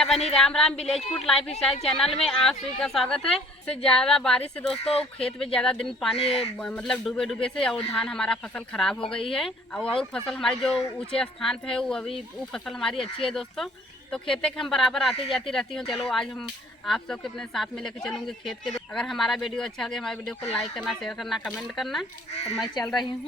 क्या बनी Ram Ram village food life style channel में आप सभी का स्वागत है। इससे ज़्यादा बारिश से दोस्तों खेत में ज़्यादा दिन पानी मतलब डूबे से और धान हमारा फसल खराब हो गई है और फसल हमारी जो ऊंचे स्थान पे है वो फसल हमारी अच्छी है दोस्तों। तो खेते के हम बराबर आती जाती रहती हूँ। चलो आज हम आप सबके अपने साथ में लेकर चलूँगी खेत के। अगर हमारा वीडियो अच्छा लगे हमारे वीडियो को लाइक करना, शेयर करना, कमेंट करना। तो मैं चल रही हूँ।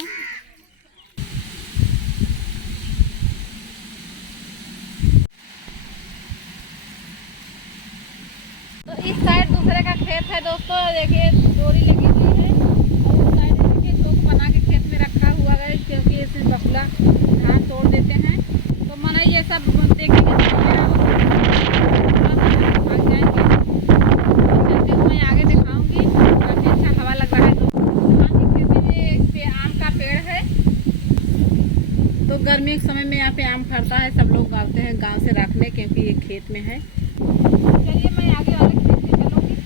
तो इस साइड दूसरे का खेत है दोस्तों, देखिए डोरी लगी हुई है और उस साइड देखिए चौक बना के खेत में रखा हुआ है क्योंकि इसमें बकुला धान तोड़ देते हैं। तो मैंने ये सब देखेंगे भाग जाएंगे। तो चलती हूँ, मैं आगे दिखाऊंगी। काफ़ी अच्छा हवा लग रहा है। तो खेती में पे आम का पेड़ है, तो गर्मी के समय में यहाँ पे आम फरता है। सब लोग आते हैं गाँव से रखने क्योंकि ये खेत में है। चलिए मैं आगे वाले खेत में चलूँगी।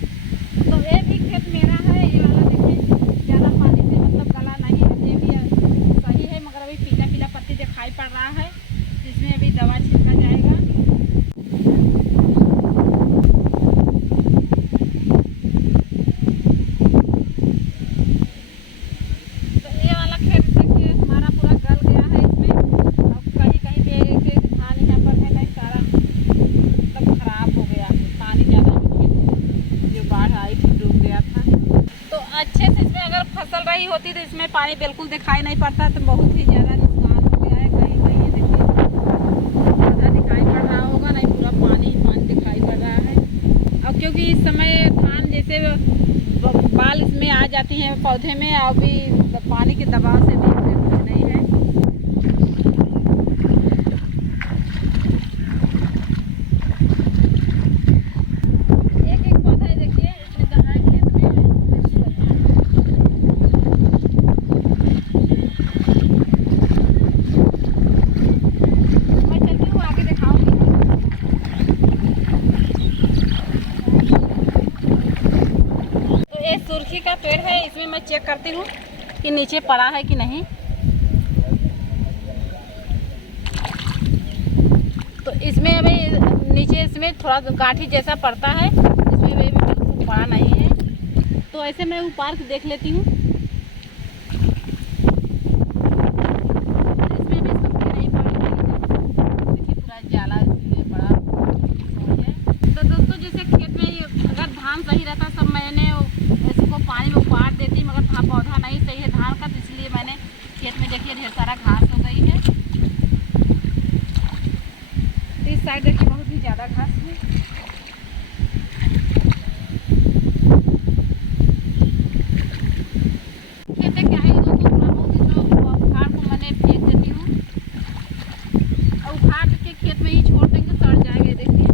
तो ये भी खेत मेरा है। ये वाला देखिए ज़्यादा पानी से मतलब गला नहीं है, ये भी सही है मगर अभी पीला पीला पत्ती दिखाई पड़ रहा है। इसमें अभी दवा छिड़का जाएगा। तो ये वाला खेत देखिए हमारा पूरा गल गया है। इसमें अब कहीं कहीं पे धान यहाँ पर है नहीं, सारा मतलब खराब हो गया। पानी ज़्यादा जो बाढ़ आई थी डूब गया था। तो अच्छे से इसमें अगर फसल रही होती तो इसमें पानी बिल्कुल दिखाई नहीं पड़ता। तो बहुत ही ज़्यादा नुकसान हो गया है। कहीं कहीं ये देखिए आधा दिखाई पड़ रहा होगा, नहीं पूरा पानी ही पानी दिखाई पड़ रहा है। और क्योंकि इस समय धान जैसे बाल इसमें आ जाती हैं पौधे में, अभी पानी के दबाव से भी कुछ नहीं है। एक एक पौधा देखिए इसमें दहा खेत में मैं चलती हूँ, आगे दिखाऊंगी। तो ये सुर्खी का पेड़ है, इसमें मैं चेक करती हूँ कि नीचे पड़ा है कि नहीं। तो इसमें अभी नीचे इसमें थोड़ा गांठी जैसा पड़ता है, इसमें भी बिल्कुल पड़ा नहीं है। तो ऐसे मैं ऊपर देख लेती हूँ। इसमें भी सब्जी नहीं पड़ी है, देखिए पूरा जाला इसमें पड़ा है। तो दोस्तों जैसे खेत में अगर धान सही रहता सब मैंने इसको पानी में उपाड़ देती, मगर पौधा नहीं सही है धान का, तो इसलिए मैंने खेत में देखिए ढेर सारा घास हो गई है। इस साइड देखिए बहुत ही ज़्यादा घास है। खेत में क्या है दोस्तों, थोड़ा बहुत जो उखाड़ को मैंने फेंक देती हूँ और उखाड़ के खेत में ही छोड़ देंगे, सड़ जाएंगे। देखिए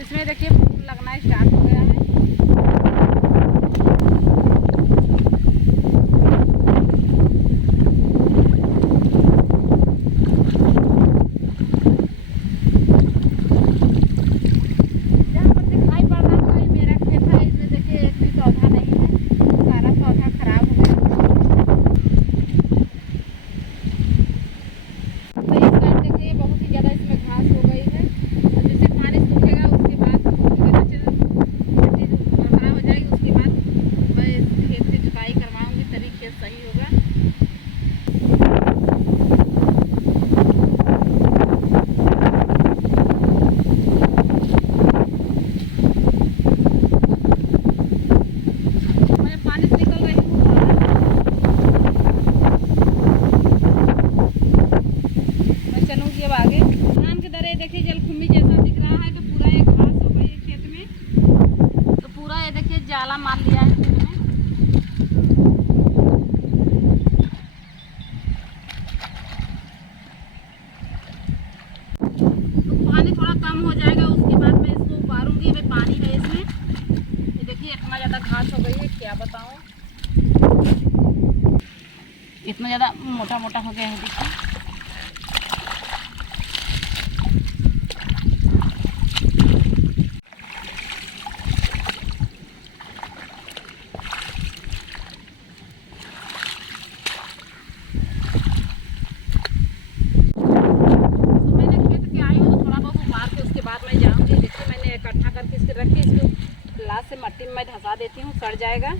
इसमें देखिए फूल लगना स्टार्ट हो गया है। जहाँ पर दिखाई पड़ रहा है वही मेरा खेत है। इसमें देखिए एक भी पौधा नहीं है, सारा पौधा खराब हो गया। तो इस साइड देखिए बहुत ही ज़्यादा इसमें घास हो गई है। और जैसे पानी सूखेगा उसके बाद मिट्टी हरा हो जाएगी, उसके बाद मैं इस खेत की जुताई करवाऊंगी तभी खेत सही होगा। मैं पानी से निकल रही हूँ। मैं चलूँगी अब आगे। धान के दरे देखिए जलकुंभी जैसा दिख रहा है। तो पूरा ये घास हो गई है खेत में। तो पूरा ये देखिए जाला मार लिया है खेत में। तो पानी थोड़ा कम हो जाएगा उसके बाद मैं इसको उतारूंगी। अभी पानी है इसमें। ये देखिए इतना ज़्यादा घास हो गई है, क्या बताऊँ, इतना ज़्यादा मोटा मोटा हो गया है देखिए। से मट्टी में मैं धंसा देती हूँ, सड़ जाएगा।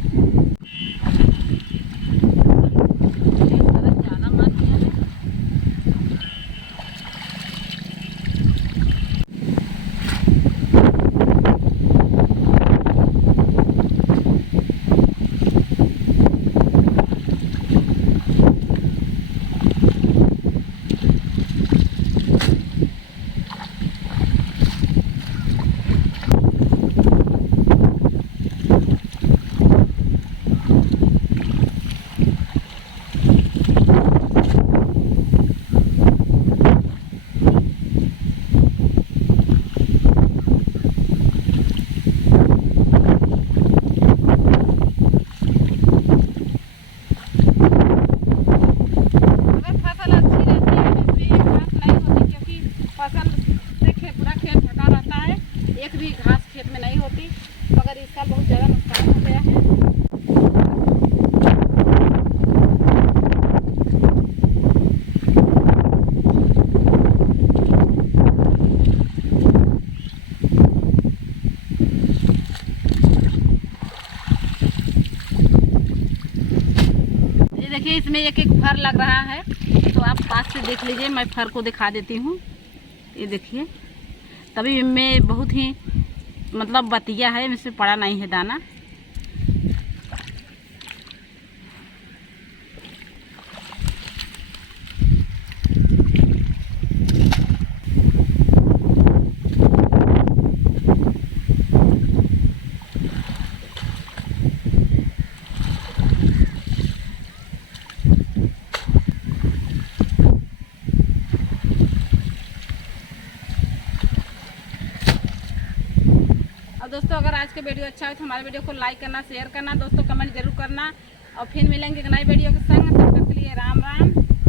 देखिए इसमें एक एक फर लग रहा है, तो आप पास से देख लीजिए, मैं फर को दिखा देती हूँ। ये देखिए, तभी इनमें बहुत ही मतलब बतिया है, इसमें पड़ा नहीं है दाना। दोस्तों अगर आज का वीडियो अच्छा है तो हमारे वीडियो को लाइक करना, शेयर करना, दोस्तों कमेंट जरूर करना, और फिर मिलेंगे एक नई वीडियो के संग। तब तक के लिए राम राम।